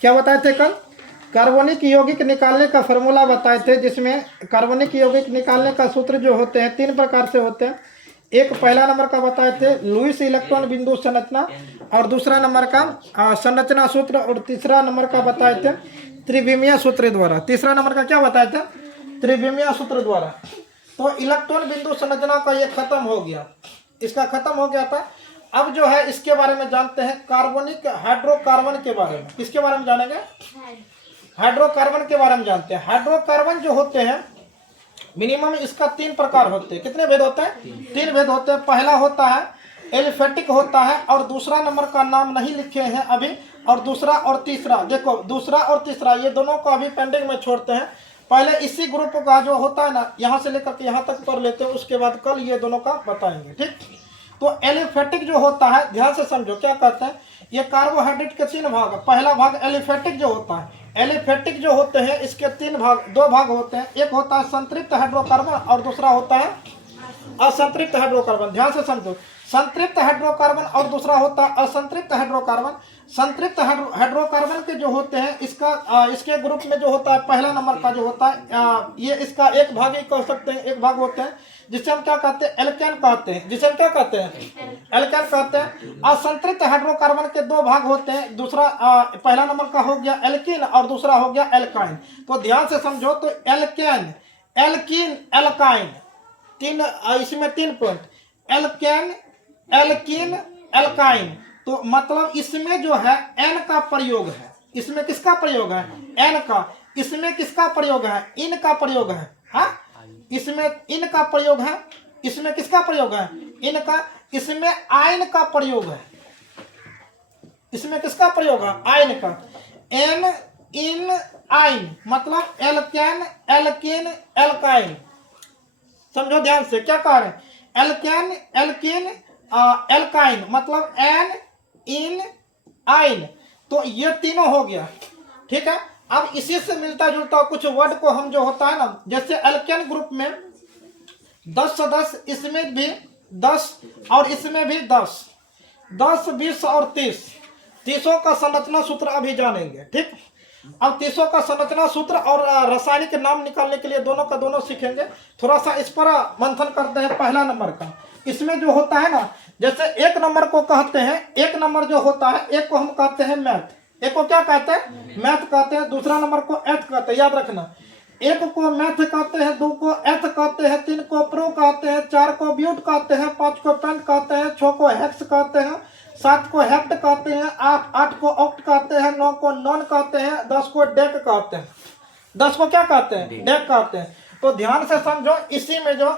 क्या बताए थे कल? कार्बनिक यौगिक निकालने का फॉर्मूला बताए थे, जिसमें कार्बनिक यौगिक निकालने का सूत्र जो होते हैं 3 प्रकार से होते हैं। एक पहला नंबर का बताए थे लुईस इलेक्ट्रॉन बिंदु संरचना, और दूसरा नंबर का संरचना सूत्र, और तीसरा नंबर का बताए थे त्रिविमीय सूत्र द्वारा। तीसरा नंबर का क्या बताए थे? त्रिविमीय सूत्र द्वारा। तो इलेक्ट्रॉन बिंदु संरचना का ये खत्म हो गया, इसका खत्म हो गया था। अब जो है इसके बारे में जानते हैं, कार्बनिक हाइड्रोकार्बन के बारे में। किसके बारे में जानेंगे? हाइड्रोकार्बन के बारे में जानते हैं। हाइड्रोकार्बन जो होते हैं मिनिमम इसका 3 प्रकार होते हैं। कितने भेद होते हैं? 3 भेद होते हैं। पहला होता है एलिफेटिक होता है, और दूसरा नंबर का नाम नहीं लिखे हैं अभी, और दूसरा और तीसरा, देखो दूसरा और तीसरा ये दोनों को अभी पेंडिंग में छोड़ते हैं। पहले इसी ग्रुप का जो होता है ना, यहाँ से लेकर के यहाँ तक पढ़ लेते हैं, उसके बाद कल ये दोनों का बताएंगे, ठीक। तो एलिफेटिक जो होता है, ध्यान से समझो क्या कहते हैं, ये कार्बोहाइड्रेट के 3 भाग। पहला भाग एलिफेटिक जो होता है, एलिफेटिक जो होते हैं इसके 2 भाग होते हैं। एक होता है संतृप्त हाइड्रोकार्बन, और दूसरा होता है असंतृप्त हाइड्रोकार्बन। ध्यान से समझो, संतृप्त हाइड्रोकार्बन और दूसरा होता है असंतृप्त हाइड्रोकार्बन। संतृप्त हाइड्रोकार्बन के जो होते हैं इसके ग्रुप में जो होता है पहला नंबर का जो होता है, ये इसका एक भाग ही कह सकते हैं, एक भाग होते हैं, जिसे हम क्या कहते हैं? एल्केन कहते हैं। जिसे हम क्या कहते हैं? एल्केन कहते हैं। असंतृप्त हाइड्रोकार्बन के 2 भाग होते हैं। दूसरा पहला नंबर का हो गया एल्कीन, और दूसरा हो गया एल्काइन। तो ध्यान से समझो, तो एल्केन, एल्कीन, एल्काइन, इसमें 3 पॉइंट, एल्केन, एल्कीन, एल्काइन। तो मतलब इसमें जो है एन का प्रयोग है। इसमें किसका प्रयोग है? एन का। इसमें किसका प्रयोग है? इन का प्रयोग है। हाँ, इसमें इन का प्रयोग है। इसमें किसका प्रयोग है? इन का। इसमें आयन का प्रयोग है। इसमें किसका प्रयोग है? आयन का। एन, इन, आयन, मतलब एल्केन, एल्कीन, एल्काइन। समझो ध्यान से, क्या कह रहे हैं? एल्केन, एल्कीन, एल्काइन, मतलब एन, इन, आइन। तो ये तीनों हो गया, ठीक है। अब इसी से मिलता जुलता कुछ वर्ड को हम जो होता है ना, जैसे एल्केन ग्रुप में 10 सदस्य, इसमें भी 10 और इसमें भी 10, 10, 20 और 30। 30 का संरचना सूत्र अभी जानेंगे, ठीक। अब 30 का संरचना सूत्र और रासायनिक नाम निकालने के लिए दोनों का दोनों सीखेंगे। थोड़ा सा इस पर मंथन करते हैं। पहला नंबर का इसमें जो होता है ना, जैसे एक नंबर को कहते हैं, एक नंबर जो होता है, एक को हम कहते हैं मैथ। एक को क्या कहते हैं? मैथ कहते हैं। दूसरा नंबर को एथ कहते हैं, याद रखना। एक को मैथ कहते हैं, 2 को एथ कहते हैं, 3 को प्रो कहते हैं, 4 को ब्यूट कहते हैं, 5 को पेंट कहते हैं, 6 को हेक्स कहते हैं, 7 को हेप्ट कहते हैं, 8 को ऑक्ट कहते हैं, 9 को नॉन कहते हैं, 10 को डेक कहते हैं। 10 को क्या कहते हैं? डेक कहते हैं। तो ध्यान से समझो, इसी में जो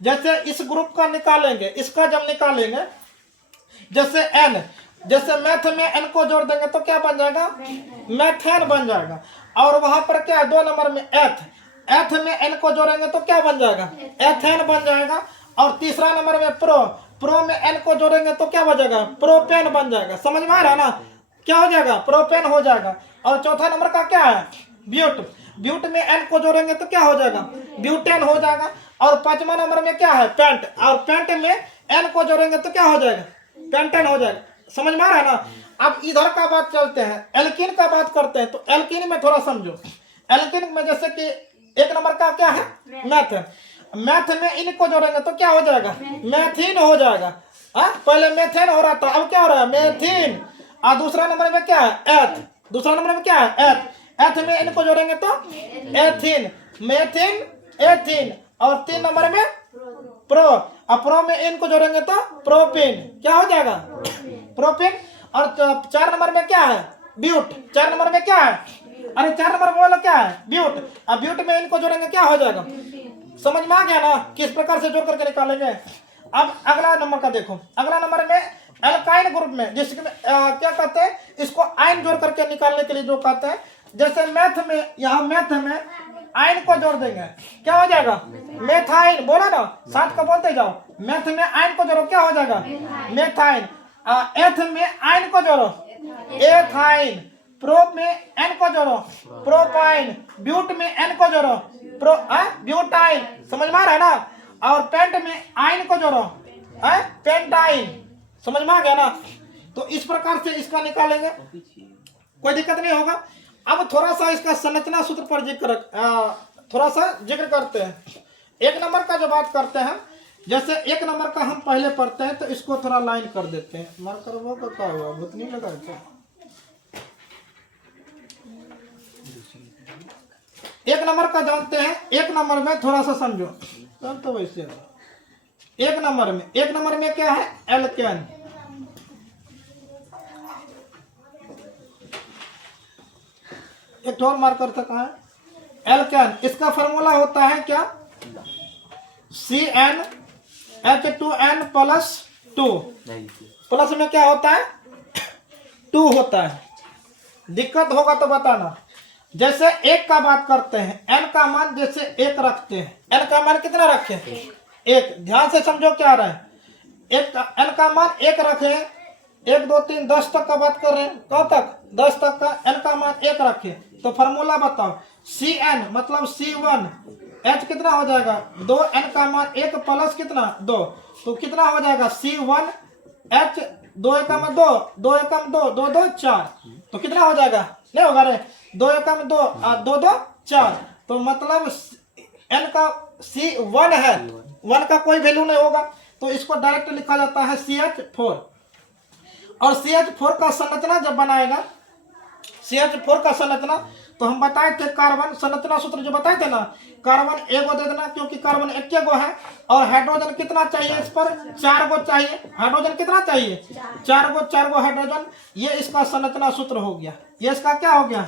जैसे इस ग्रुप का निकालेंगे, इसका जब निकालेंगे, जैसे एन, जैसे मैथ में एन को जोड़ देंगे तो क्या बन जाएगा? मैथेन बन जाएगा। और वहां पर क्या है? 2 नंबर में एथ, एथ में एन को जोड़ेंगे तो क्या बन जाएगा? एथेन बन जाएगा। और तीसरा नंबर में प्रो, प्रो में एन को जोड़ेंगे तो क्या बन प्रोपेन बन जाएगा। समझ में आ रहा है ना? क्या हो जाएगा? प्रोपेन हो जाएगा। और चौथा नंबर का क्या है? ब्यूट, ब्यूट में एन को जोड़ेंगे तो क्या हो जाएगा? ब्यूटेन हो जाएगा। और 5वां नंबर में क्या है? पेंट, और पेंट में एन को जोड़ेंगे तो क्या हो जाएगा? पेंटेन हो जाएगा। समझ में आ रहा है ना? अब इधर का बात चलते हैं, एल्कीन का बात करते हैं। तो एल्कीन में थोड़ा समझो। एल्कीन में जैसे कि एक नंबर का क्या है? मैथ है। मैथ में इन को जोड़ेंगे तो क्या हो जाएगा? मैथीन हो जाएगा। पहले मेथेन हो रहा था, अब क्या हो रहा है? मेथीन। और दूसरा नंबर में क्या है? एथ। दूसरा नंबर में क्या है? एथ। एथ में इनको जोड़ेंगे तो एथीन, मेथीन, एथीन। और 3 नंबर में प्रो, और प्रो में इनको जोड़ेंगे तो प्रोपेन। क्या हो जाएगा? प्रोपेन। और 4 नंबर में क्या है? ब्यूट। 4 नंबर में क्या है? अरे 4 नंबर में बोलो क्या है? ब्यूट। अब ब्यूट में इनको जोड़ेंगे क्या हो जाएगा? समझ में आ गया ना किस प्रकार से जोड़ करके निकालेंगे? अब अगला नंबर का देखो। अगला नंबर में एल्काइन ग्रुप में, जिसमें क्या कहते हैं? इसको आयन जोड़ करके निकालने के लिए जो कहते हैं, जैसे मैथ में, यहाँ मैथ में आयन को जोड़ देंगे, क्या हो जाएगा? मेथाइन। बोला ना, साथ को बोलते जाओ। मैथ में आयन को जोड़ो, क्या हो जाएगा? मेथाइन। एथ में आयन को जोड़ो, एथाइन। प्रो में एन को जोड़ो, प्रोपाइन। ब्यूट में एन को जोड़ो, ब्यूटाइन। समझ में आ रहा है ना? और पेंट में आयन को जोड़ो, पेंटाइन। समझ में आ गया ना? तो इस प्रकार से इसका निकालेंगे। कोई दिक्कत नहीं होगा। अब थोड़ा सा इसका संरचना सूत्र पर थोड़ा सा जिक्र करते हैं। एक नंबर का जो बात करते हैं, जैसे एक नंबर का हम पहले पढ़ते हैं तो इसको थोड़ा लाइन कर देते हैं। मार्कर वो का क्या हुआ, भूत नहीं लगा क्या? एक नंबर का जानते हैं, एक नंबर में थोड़ा सा समझो तो वैसे एक नंबर में क्या है, एल्केन। एक और मार्कर था कहाँ है, एल्केन। इसका फॉर्मूला होता है क्या, CnH2n+2। प्लस में क्या होता है, 2 होता है। दिक्कत होगा तो बताना। जैसे एक का बात करते हैं, n का मान जैसे 1 रखते हैं, n का मान कितना रखें, 1। ध्यान से समझो क्या रहा है, n का मान 1 रखे, 1 2 3 10 तक का बात कर रहे हैं, कहाँ तक, 10 तक का n का मान 1 रखे। तो फॉर्मूला बताओ, Cn मतलब C1, H कितना हो जाएगा 2, n का मान 1 प्लस कितना 2, तो कितना हो जाएगा C1H 2 एकम 2, 2 एकम 2, 2 2 4, तो कितना हो जाएगा, नहीं होगा रे, 2 एकम 2 2 2 4, तो मतलब n का C1 है, 1 का कोई वैल्यू नहीं होगा, तो इसको डायरेक्ट लिखा जाता है CH4। और CH4 का संरचना जब बनाएगा, CH4 का संरचना तो हम बताए थे, कार्बन संरचना सूत्र जो बताए थे ना, कार्बन एगो दे देना क्योंकि कार्बन एक गो है, और हाइड्रोजन कितना चाहिए इस पर, 4 गो चाहिए। हाइड्रोजन कितना चाहिए, 4 गो हाइड्रोजन। ये इसका संरचना सूत्र हो गया, ये इसका क्या हो गया,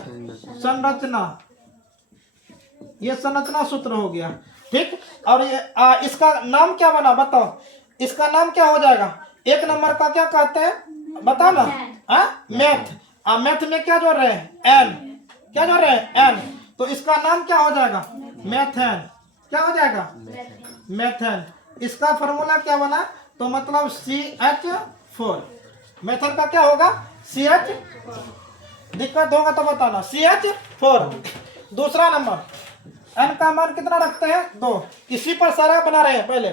संरचना, ये संरचना सूत्र हो गया, ठीक। और ये इसका नाम क्या बना बताओ, इसका नाम क्या हो जाएगा, एक नंबर का क्या कहते हैं बताओ ना, मैथ। मैथ में क्या जोड़ रहे हैं, एन, क्या जोड़ रहे हैं, एन, तो इसका नाम क्या हो जाएगा, मेथेन। क्या हो जाएगा, मेथेन। इसका फॉर्मूला क्या बना, तो मतलब CH4। मेथेन का क्या होगा, CH, दिक्कत होगा तो बताना, CH4। दूसरा नंबर, n का मान कितना रखते हैं 2, इसी पर सारा बना रहे हैं पहले,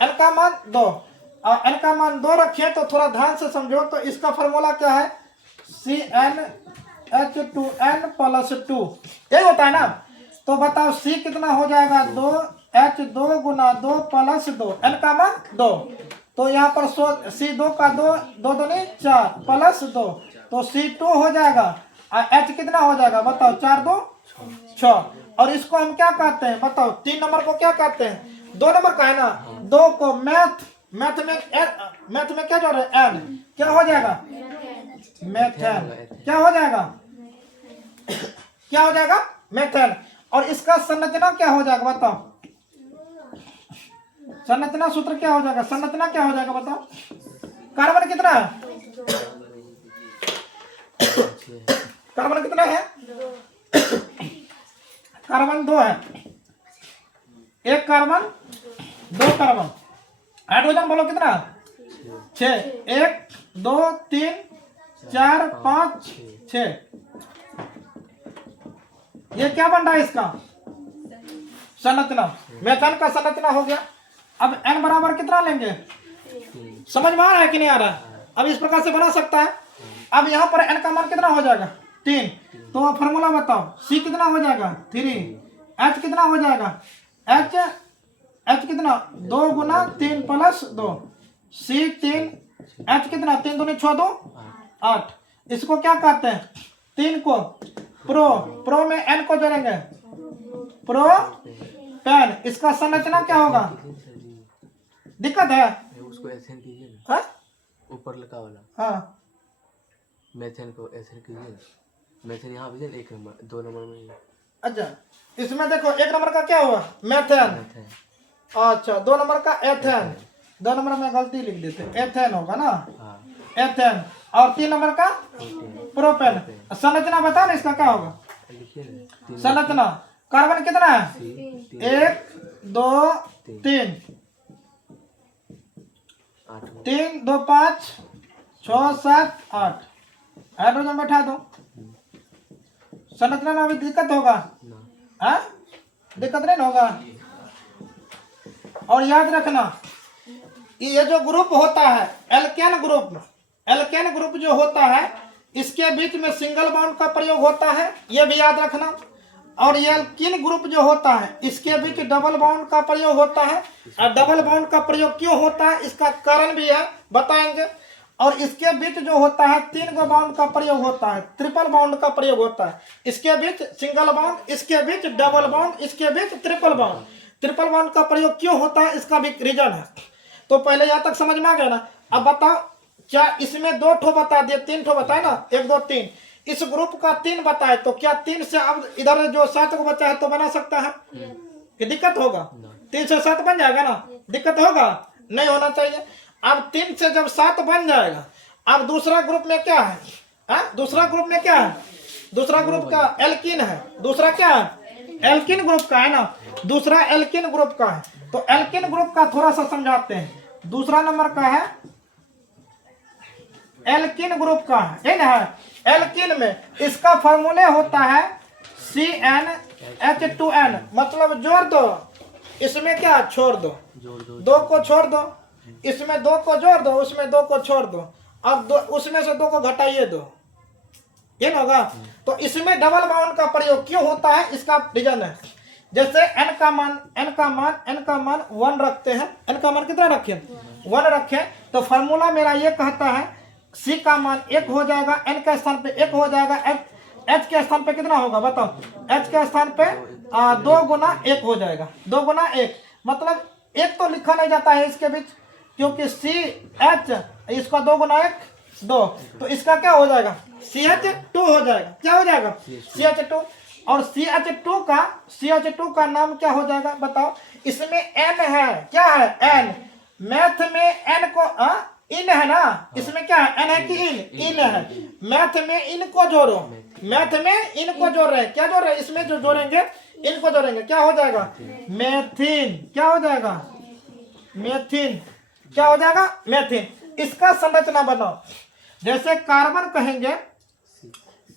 n का मान 2, और n का मान 2 रखें तो थोड़ा ध्यान से समझो, तो इसका फॉर्मूला क्या है, CnH2n+2, यही होता है ना। तो बताओ C कितना हो जाएगा, 2H2 गुना 2 प्लस 2, n का मान 2, तो यहाँ पर C2 का 2 2 2 नहीं 4 प्लस 2, तो C2 हो जाएगा, और H कितना हो जाएगा बताओ, 4 2 6। और इसको हम क्या कहते हैं बताओ, 3 नंबर को क्या कहते हैं, 2 नंबर का है ना, 2 को मैथ में क्या जोड़ रहे हैं, n, क्या हो जाएगा, मेथेन। क्या हो जाएगा, क्या हो जाएगा, मेथेन। और इसका संरचना क्या हो जाएगा बताओ, संरचना सूत्र क्या हो जाएगा, संरचना क्या हो जाएगा बताओ, कार्बन कितना है, कार्बन कितना है, कार्बन 2 है, 1 कार्बन 2 कार्बन। हाइड्रोजन बोलो कितना, 6, 1 2 3 4 5 6। ये क्या बन रहा है इसका संरचना, मेथेन का संरचना हो गया। अब n बराबर कितना लेंगे, समझ में आ रहा है कि नहीं आ रहा है, अब इस प्रकार से बना सकता है। अब यहाँ पर n का मान कितना हो जाएगा 3, तो फॉर्मूला बताओ, C कितना हो जाएगा 3, H कितना हो जाएगा, H कितना 2 गुना 3 प्लस 2, C3, H कितना 3 दूनी 6 2 8। इसको क्या कहते हैं, 3 को प्रो में n को जोड़ेंगे, प्रोपेन। इसका संरचना क्या होगा, दिक्कत है उसको एथेन कीजिए, ऊपर लगा वाला, हाँ मेथेन को एथेन कीजिए, मेथेन यहाँ भेजिए 1 नंबर 2 नंबर में। अच्छा, इसमें देखो 1 नंबर का क्या हुआ, मेथेन, अच्छा 2 नंबर का एथेन, 2 नंबर में गलती लिख देते, एथेन होगा ना, एथेन। और 3 नंबर का प्रोपेन। संरचना बता ना इसका क्या होगा, संरचना, कार्बन कितना है 1 2 3 3 2 5 6 7 8, हाइड्रोजन बैठा दो। संरचना में अभी दिक्कत होगा, हाँ दिक्कत नहीं होगा। और याद रखना, ये जो ग्रुप होता है एल्केन ग्रुप जो होता है, इसके बीच में सिंगल बॉन्ड का प्रयोग होता है, ये भी याद रखना। और ये एल्कीन ग्रुप जो होता है इसके बीच डबल बॉन्ड का प्रयोग होता है। और डबल बॉन्ड का प्रयोग क्यों होता है इसका कारण भी है, बताएंगे। और इसके बीच जो होता है 3 गो बॉन्ड का प्रयोग होता है, ट्रिपल बॉन्ड का प्रयोग होता है। इसके बीच सिंगल बॉन्ड, इसके बीच डबल बॉन्ड, इसके बीच ट्रिपल बॉन्ड। ट्रिपल बॉन्ड का प्रयोग क्यों होता है इसका भी रीजन है। तो पहले यहाँ तक समझ में आ गया ना। अब बताओ, क्या इसमें 2 ठो बता दिए, 3 ठो बताए ना, 1 2 3। इस ग्रुप का 3 बताए, तो क्या 3 से अब इधर जो 7 को बचा है तो बना सकता है कि दिक्कत होगा? 3 से 7 बन जाएगा ना, दिक्कत होगा? नहीं होना चाहिए। अब 3 से जब 7 बन जाएगा, अब दूसरा ग्रुप में क्या है? दूसरा ग्रुप में क्या है? दूसरा ग्रुप का एल्कीन है। दूसरा क्या है? एल्कीन ग्रुप का है ना, दूसरा एल्कीन ग्रुप का है। तो एल्कीन ग्रुप का थोड़ा सा समझाते हैं। दूसरा नंबर का है एल्कीन ग्रुप का है ना। एल्कीन में इसका फॉर्मूले होता है CnH2n, मतलब जोड़ दो, इसमें क्या छोड़ दो, 2 को छोड़ दो, इसमें 2 को जोड़ दो, उसमें 2 को छोड़ दो, और उसमें से 2 को घटाइए 2, ये ना होगा। तो इसमें डबल बॉन्ड का प्रयोग क्यों होता है इसका रीजन है। जैसे n का मान 1 रखते हैं, n का मान कितना रखें? 1 रखें, तो फॉर्मूला मेरा ये कहता है C का मान 1 हो जाएगा, n के स्थान पे 1 हो जाएगा, h के स्थान पे कितना होगा बताओ? h के स्थान पे 2 गुना 1 हो जाएगा, 2 गुना 1, मतलब 1 तो लिखा नहीं जाता है इसके बीच, क्योंकि CH इसका 2 गुना 1 2, तो इसका क्या हो जाएगा? CH2 हो जाएगा। क्या हो जाएगा? CH2। और CH2 का नाम क्या हो जाएगा बताओ? इसमें n है, क्या है? n। मैथ में n को इन है ना, इसमें क्या है? n है कि इन है। मैथ में इन को जोड़ो, मैथ में इन को जोड़ रहे हैं, क्या जोड़ रहे हैं? इसमें जो जोड़ेंगे इनको जोड़ेंगे, क्या हो जाएगा? मेथिन। क्या हो जाएगा? मेथिन। क्या हो जाएगा? मेथिन। इसका संरचना बनाओ। जैसे कार्बन कहेंगे,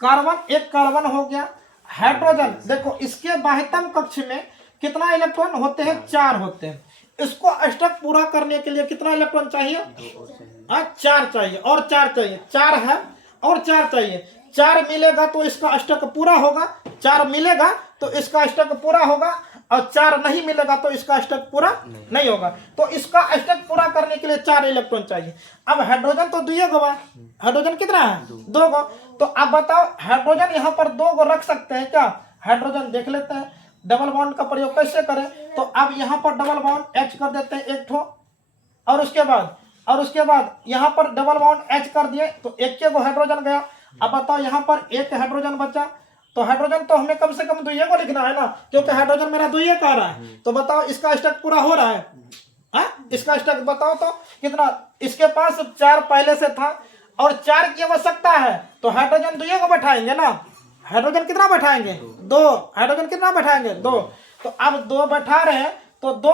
कार्बन, एक कार्बन हो गया। हाइड्रोजन, देखो इसके बाह्यतम कक्ष में कितना इलेक्ट्रॉन होते हैं? 4 होते हैं। इसको अष्टक पूरा करने के लिए कितना इलेक्ट्रॉन चाहिए? 4 चाहिए, और 4 चाहिए, 4 है और 4 चाहिए। 4 मिलेगा तो इसका अष्टक पूरा होगा, 4 मिलेगा तो इसका अष्टक पूरा होगा, और 4 नहीं मिलेगा तो इसका अष्टक पूरा नहीं होगा। तो इसका अष्टक पूरा करने के लिए 4 इलेक्ट्रॉन चाहिए। अब हाइड्रोजन तो 2 गो है, हाइड्रोजन कितना है? 2 गो। तो अब बताओ, हाइड्रोजन यहाँ पर 2 गो रख सकते हैं क्या? हाइड्रोजन देख लेते हैं डबल बॉन्ड का प्रयोग कैसे करें। तो अब यहाँ पर डबल बॉन्ड H कर देते हैं 1 ठो, और उसके बाद यहाँ पर डबल बॉन्ड H कर दिए तो 1 गो हाइड्रोजन गया। अब बताओ यहाँ पर 1 हाइड्रोजन बचा, तो हाइड्रोजन तो हमें कम से कम 2 को लिखना है ना, क्योंकि हाइड्रोजन मेरा 2 का आ रहा है। तो बताओ इसका अष्टक पूरा हो रहा है? इसका अष्टक बताओ तो कितना? इसके पास 4 पहले से था और 4 की आवश्यकता है, तो हाइड्रोजन 2 को बैठाएंगे ना। हाइड्रोजन कितना बैठाएंगे? 2। हाइड्रोजन कितना बैठाएंगे? 2। तो अब 2 बैठा रहे हैं, तो 2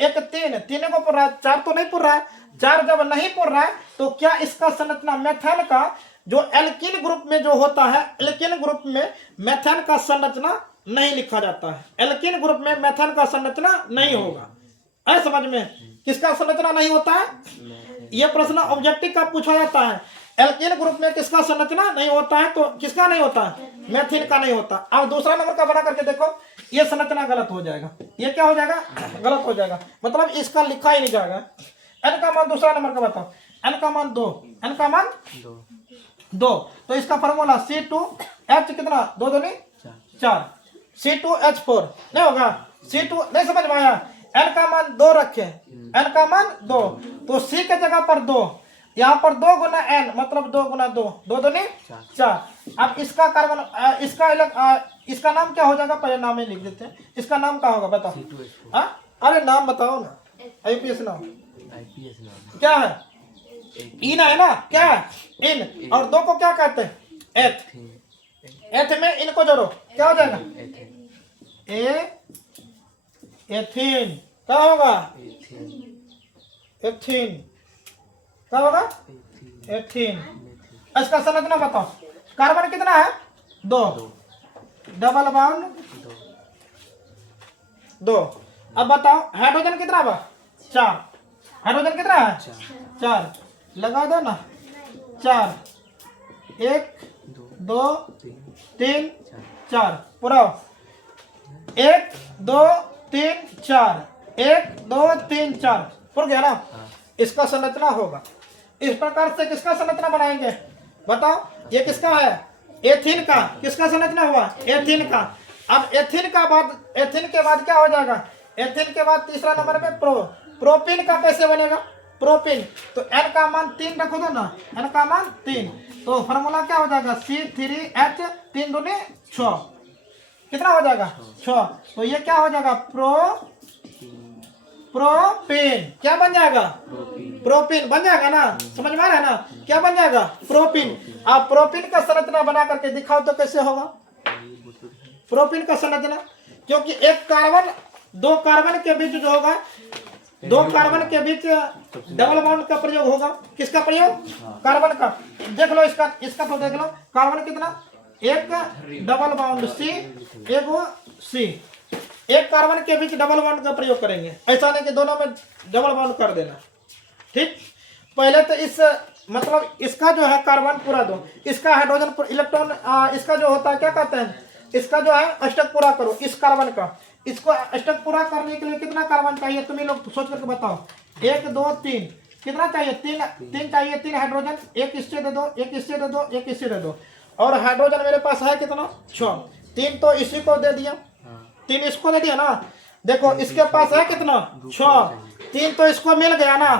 1 3 को पुर रहा है, 4 तो नहीं पुर रहा है। 4 जब नहीं पुर रहा है तो क्या इसका संरचना मेथेन का जो एल्कीन ग्रुप में जो होता है, एल्कीन ग्रुप में मेथेन का संरचना नहीं लिखा जाता है। एल्कीन ग्रुप में मेथेन का संरचना नहीं होगा। है समझ में? किसका संरचना नहीं होता है? यह प्रश्न ऑब्जेक्टिव का पूछा जाता है। एल्कीन ग्रुप में किसका संरचना नहीं होता है? तो किसका नहीं होता है? मेथिन का नहीं होता। अब दूसरा नंबर का बना करके देखो, ये संरचना गलत हो जाएगा। ये क्या हो जाएगा? गलत हो जाएगा, मतलब इसका लिखा ही नहीं जाएगा। n का मान दूसरा नंबर का बताओ। n का मान 2, n का मान 2, तो इसका फॉर्मूला C2H कितना? 2 दूनी 4, C2H4 नहीं होगा। C2 नहीं समझ में आया? n का मान 2 रखे, n का मान 2, तो C के जगह पर 2, यहाँ पर 2 गुना n, मतलब 2 गुना 2, 2 दूनी 4। अब इसका कार्बन, इसका नाम क्या हो जाएगा? पहले नाम ही लिख देते हैं। इसका नाम क्या होगा बताओ? अरे नाम बताओ ना। आईपीएस नाम क्या है? इन है ना, क्या है? इन। और 2 को क्या कहते हैं? एथ। एथ में इनको जोड़ो, क्या हो जाएगा? एथीन। क्या होगा? एथीन। क्या होगा? एथीन। इसका संरचना बताओ। कार्बन कितना है? 2, डबल बॉन्ड 2। अब बताओ हाइड्रोजन कितना बा? 4। हाइड्रोजन कितना है? 4। लगा दो ना 4, 1 दो 2 तीन 3 चार 4 पूरा 1 2 3 4 1 2 3 4 पूरा गया ना। हाँ इसका संरचना होगा इस प्रकार से। किसका संरचना बनाएंगे बताओ? ये किसका है? एथीन का। किसका संरचना हुआ? एथीन का। अब एथीन के बाद क्या हो जाएगा? एथीन के बाद तीसरा नंबर पे प्रोपीन का कैसे बनेगा? प्रोपीन। तो एन का मान 3 रखो दो ना, एन का मान 3। तो फॉर्मूला क्या हो जाएगा? C3H 3 दूनी 6। कितना हो जाएगा? 6। तो ये क्या हो जाएगा? प्रोपीन। क्या बन जाएगा? प्रोपीन बन जाएगा ना। समझ में आ रहा है ना? क्या बन जाएगा? प्रोपीन। आप प्रोपीन का संरचना बना करके दिखाओ तो कैसे होगा प्रोपीन का संरचना? क्योंकि एक कार्बन, 2 कार्बन के बीच जो होगा, 2 कार्बन के बीच डबल बॉन्ड का प्रयोग होगा। किसका प्रयोग? कार्बन का। देख लो इसका तो देख लो। कार्बन कितना? एक डबल बॉन्ड C, एक वो C। एक कार्बन के बीच डबल बॉन्ड का प्रयोग करेंगे। ऐसा नहीं कि दोनों में डबल बॉन्ड कर देना। ठीक। पहले तो इस मतलब इसका जो है कार्बन पूरा दो, इसका हाइड्रोजन इलेक्ट्रॉन इसका जो होता है क्या कहते हैं? इसका जो है अष्टक पूरा करो इस कार्बन का। इसको अष्टक पूरा करने के लिए कितना कार्बन चाहिए तुम ही लोग सोच करके बताओ। 1 2 3 कितना चाहिए? 3 चाहिए। 3 हाइड्रोजन, एक इससे दे दो, एक इससे दे दो, एक इससे दे दो। और हाइड्रोजन मेरे पास है कितना? 6। 3 तो इसी को दे दिया, 3 इसको दे दिया ना। देखो इसके पास है कितना? 6। 3 तो इसको मिल गया ना,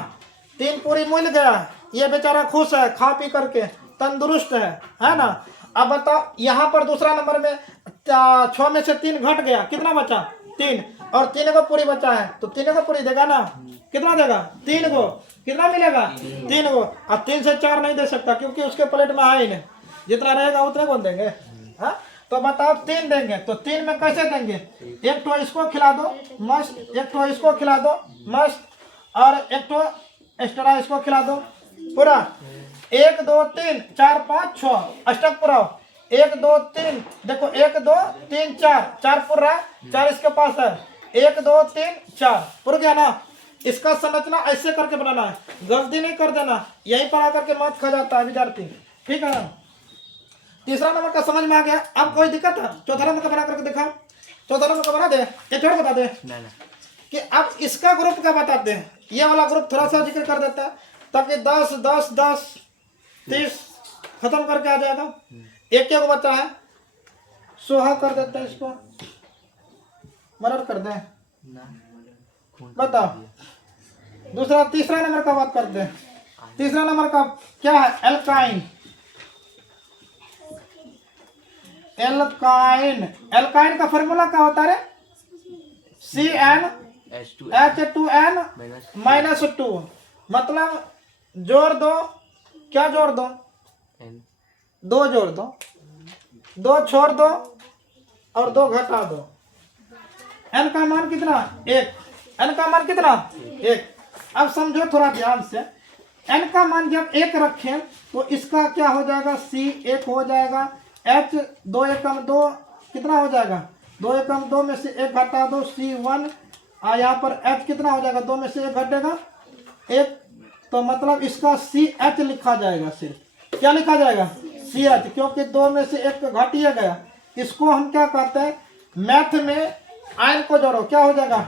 3 पूरी मिल गया। ये बेचारा खुश है, खा पी करके तंदुरुस्त है ना। अब बताओ यहाँ पर दूसरा नंबर में 6 में से 3 घट गया, कितना बचा? 3। और 3 को पूरी बचा है तो 3 को पूरी देगा ना। कितना देगा? 3 को। कितना मिलेगा? 3 को। अब 3 से 4 नहीं दे सकता क्योंकि उसके प्लेट में है ही नहीं। जितना रहेगा उतने को देंगे। हाँ तो बताओ 3 देंगे तो 3 में कैसे देंगे? एक तो इसको खिला दो मस्त, एक तो इसको खिला दो मस्त, और एक तो एक्स्ट्रा इसको खिला दो पूरा। 1 2 3 4 5 6 अष्टक पूरा। 1 2 3 देखो 1 2 3 4 पूरा, 4 इसके पास है। 1 2 3 4 पूरा गया ना। इसका संरचना ऐसे करके बनाना है, गलती नहीं कर देना। यहीं पर आकर के मत खा जाता है विद्यार्थी। ठीक है ना। तीसरा नंबर का समझ में आ गया। अब कोई दिक्कत है? चौथा नंबर का बना करके दिखाओ। चौथा नंबर का बना दे, एक और बता दे कि अब इसका ग्रुप क्या बताते हैं। ये वाला ग्रुप थोड़ा सा जिक्र कर देता है ताकि 10 10 10 30 खत्म करके आ जाएगा। एक को बचा है, सोहा कर देते हैं, इसको मदद कर दे। बताओ दूसरा तीसरा नंबर का बात करते हैं। तीसरा नंबर का क्या है? एल्काइन। एल्काइन, एल्काइन का फॉर्मूला क्या होता है? CnH2n -2। मतलब जोड़ दो, क्या जोड़ दो? 2 जोड़ दो, 2 छोड़ दो और 2 घटा दो। n का मान कितना? 1। n का मान कितना? 1। अब समझो थोड़ा ध्यान से। n का मान जब 1 रखें तो इसका क्या हो जाएगा? C 1 हो जाएगा। H 2 एकम 2 कितना हो जाएगा? 2 एकम 2 में से 1 घटा दो, C1। यहाँ पर H कितना हो जाएगा? 2 में से 1 घटेगा 1। तो मतलब इसका CH लिखा जाएगा। सिर्फ क्या लिखा जाएगा? CH, क्योंकि 2 में से 1 घट ही गया। इसको हम क्या कहते हैं? मैथ में आयन को जोड़ो, क्या हो जाएगा?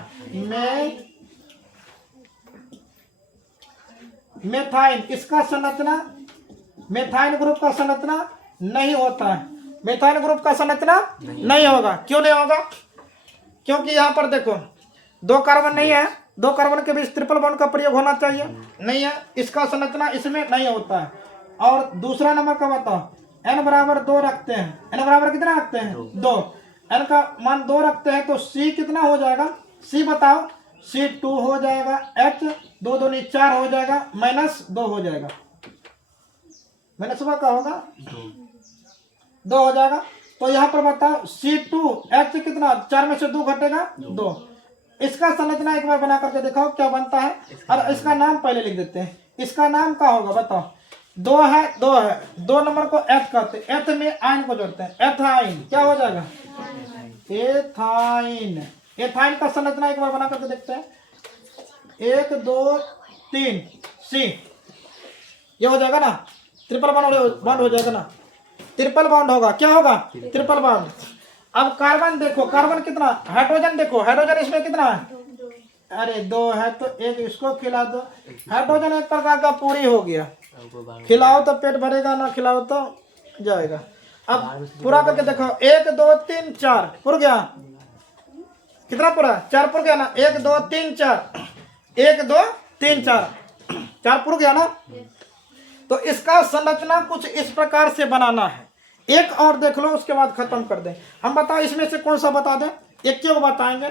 मेथाइन। इसका संरचना मेथाइन ग्रुप का संरचना नहीं होता है। मेथाइन ग्रुप का संरचना नहीं होगा। क्यों नहीं होगा? क्योंकि यहाँ पर देखो 2 कार्बन नहीं है, 2 कार्बन के बीच ट्रिपल बॉन्ड का प्रयोग होना चाहिए, नहीं है। इसका संरचना इसमें नहीं होता है। और दूसरा नंबर का बताओ, n बराबर 2 रखते हैं। n बराबर कितना रखते हैं? 2। n का मान 2 रखते हैं तो C कितना हो जाएगा? C बताओ। C 2 हो जाएगा। H 2 2 4 हो जाएगा, -2 हो जाएगा। मैंने सुबह का होगा 2 हो जाएगा। तो यहाँ पर बताओ C2H कितना? 4 में से 2 घटेगा 2। इसका संरचना एक बार बना करके दिखाओ क्या बनता है। और इसका नाम पहले लिख देते हैं। इसका नाम क्या होगा बताओ? 2 है, 2 है, 2 नंबर को एथ कहते हैं। एथ में आयन को जोड़ते हैं, एथाइन। क्या हो जाएगा? एथाइन। एथाइन का संरचना एक बार बना करके देखते हैं। 1 2 3 C, ये हो जाएगा ना, ट्रिपल बॉन्ड हो जाएगा ना। ट्रिपल बॉन्ड होगा, क्या होगा? Triple bond. अब कार्बन देखो, कार्बन कितना, हाइड्रोजन देखो, हाइड्रोजन इसमें कितना है? अरे 2 है तो एक इसको खिला दो। हाइड्रोजन एक प्रकार का पूरी हो गया, खिलाओ तो पेट भरेगा, ना खिलाओ तो जाएगा। अब पूरा करके देखो, 1 2 3 4 पुर गया, कितना पूरा? 4 पुर गया ना, 1 2 3 4, 1 2 3 4, 4 पुर गया ना। तो इसका संरचना कुछ इस प्रकार से बनाना है। एक और देख लो, उसके बाद खत्म कर दें। हम बताओ इसमें से कौन सा बता दें? एक क्यों बताएंगे?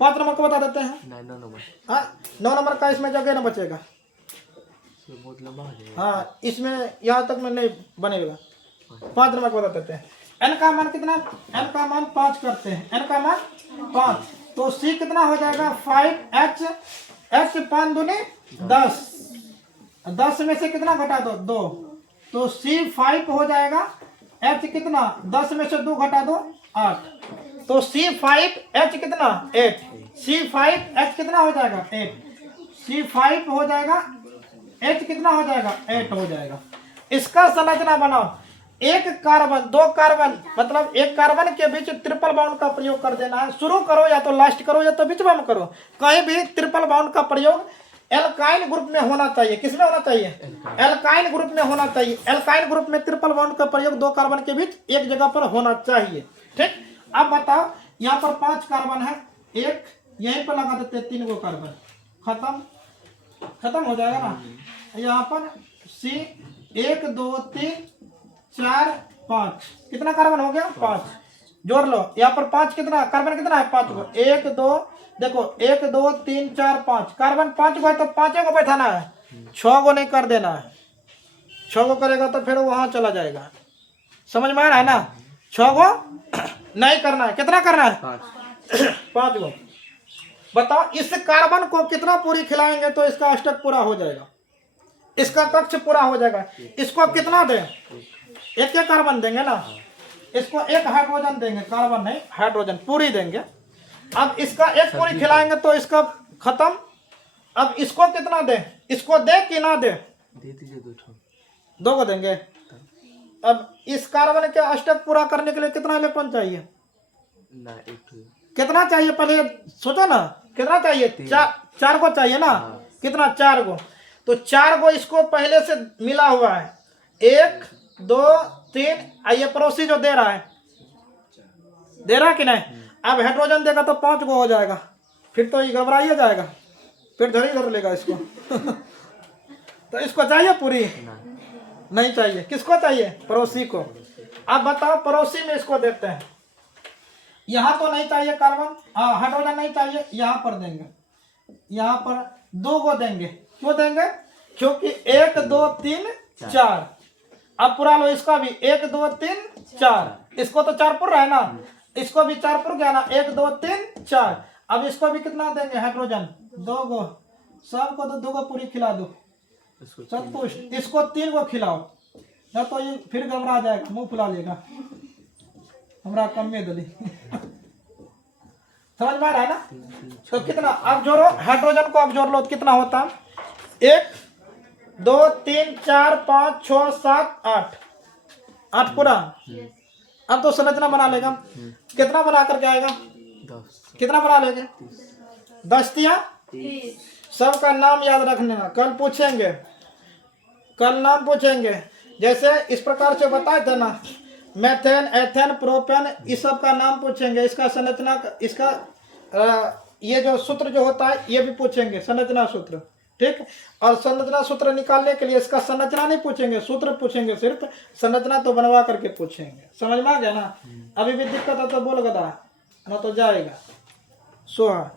5 नंबर को बता देते हैं। 9 नंबर। हाँ 9 नंबर का इसमें जगह ना बचेगा। बहुत लंबा हो जाएगा। हाँ इसमें यहाँ तक में नहीं बनेगा। 5 नंबर को बता देते हैं। एन का मान कितना? एन का मान 5 करते हैं, एन का मान 5, तो सी कितना हो जाएगा? 5H, H 5 दूनी 10, 10 में से कितना घटा दो? 2, तो C5 हो जाएगा। H कितना? 10 में से 2 घटा दो 8, तो C5H कितना? 8, C5H कितना हो जाएगा? 8, C5 हो जाएगा, H कितना हो जाएगा? 8 हो जाएगा। इसका संरचना बनाओ। एक कार्बन, 2 कार्बन, मतलब एक कार्बन के बीच ट्रिपल बॉन्ड का प्रयोग कर देना है। शुरू करो या तो लास्ट करो या तो बीच में करो, कहीं भी ट्रिपल बॉन्ड का प्रयोग एल्काइन ग्रुप में होना चाहिए। किसमें होना चाहिए? एल्काइन ग्रुप में होना चाहिए। एल्काइन ग्रुप में ट्रिपल बॉन्ड का प्रयोग 2 कार्बन के बीच एक जगह पर होना चाहिए। ठीक, अब बताओ, यहाँ पर 5 कार्बन है, एक यहीं पर लगा देते हैं, 3 गो कार्बन, खत्म हो जाएगा ना। यहाँ पर C 1 2 3 4 5, कितना कार्बन हो गया? 5, जोड़ लो। यहाँ पर 5 कितना कार्बन कितना है? 5 गो। 1 2 देखो, 1 2 3 4 5 कार्बन 5 गो है, तो 5 को बैठाना है, 6 गो नहीं कर देना है। 6 गो करेगा तो फिर वहां चला जाएगा। समझ में आ रहा है ना? 6 गो नहीं करना है, कितना करना है? 5 गो। बताओ इस कार्बन को कितना पूरी खिलाएंगे तो इसका अष्टक पूरा हो जाएगा, इसका कक्ष पूरा हो जाएगा। इसको कितना दें? एक कार्बन देंगे ना, इसको 1 हाइड्रोजन देंगे, कार्बन नहीं हाइड्रोजन पूरी देंगे। अब इसका 1 पूरी खिलाएंगे तो इसका खत्म। अब इसको कितना दें? इसको दे कि ना दे? दे दीजिए 2 को देंगे। अब इस कार्बन के अष्टक पूरा करने के लिए कितना इलेक्ट्रॉन चाहिए? ना 1 कितना चाहिए पहले सोचो ना, कितना चाहिए? 4 को चाहिए ना। कितना? 4 को। तो 4 को इसको पहले से मिला हुआ है, 1 2 3, ये पड़ोसी जो दे रहा है, दे रहा कि नहीं? अब हाइड्रोजन देगा तो 5 गो हो जाएगा, फिर तो ये घबराइए जाएगा, फिर धर लेगा इसको तो इसको चाहिए पूरी? नहीं चाहिए। किसको चाहिए? पड़ोसी को। अब बताओ, पड़ोसी में इसको देते हैं, यहाँ तो नहीं चाहिए कार्बन, हाइड्रोजन नहीं चाहिए, यहाँ पर देंगे, यहाँ पर 2 गो देंगे। क्यों देंगे? क्योंकि 1 2 3 4। अब पूरा लो इसका भी, 1 2 3 4, इसको तो 4 पुर रहा है ना, इसको भी 4 पुर गया ना, 1 2 3 4। अब इसको भी कितना देंगे? हाइड्रोजन 2 गो, सबको तो 2 गो पूरी खिला दो सब कुछ। इसको 3 गो खिलाओ, ना तो ये फिर घबरा जाएगा, मुंह फुला लेगा, हमरा कम में दली समझ में आ रहा है ना? तो कितना? अब जोड़ो हाइड्रोजन को, अब जोड़ लो तो कितना होता है? 1 2 3 4 5 6 7 8, 8 पूरा। अब तो संरचना बना लेगा। कितना बना करके आएगा? 10। कितना बना लेंगे? 10 तिया 30। सबका नाम याद रखने का, कल पूछेंगे, कल नाम पूछेंगे। जैसे इस प्रकार से बताए थे ना, मेथेन एथेन प्रोपेन, इस सब का नाम पूछेंगे। इसका संरचना, इसका ये जो सूत्र जो होता है ये भी पूछेंगे, संरचना सूत्र। ठीक, और संरचना सूत्र निकालने के लिए इसका संरचना नहीं पूछेंगे, सूत्र पूछेंगे, सिर्फ संरचना तो बनवा करके पूछेंगे। समझ में आ गया ना? अभी भी दिक्कत है तो बोल गदा, ना तो जाएगा सोहा।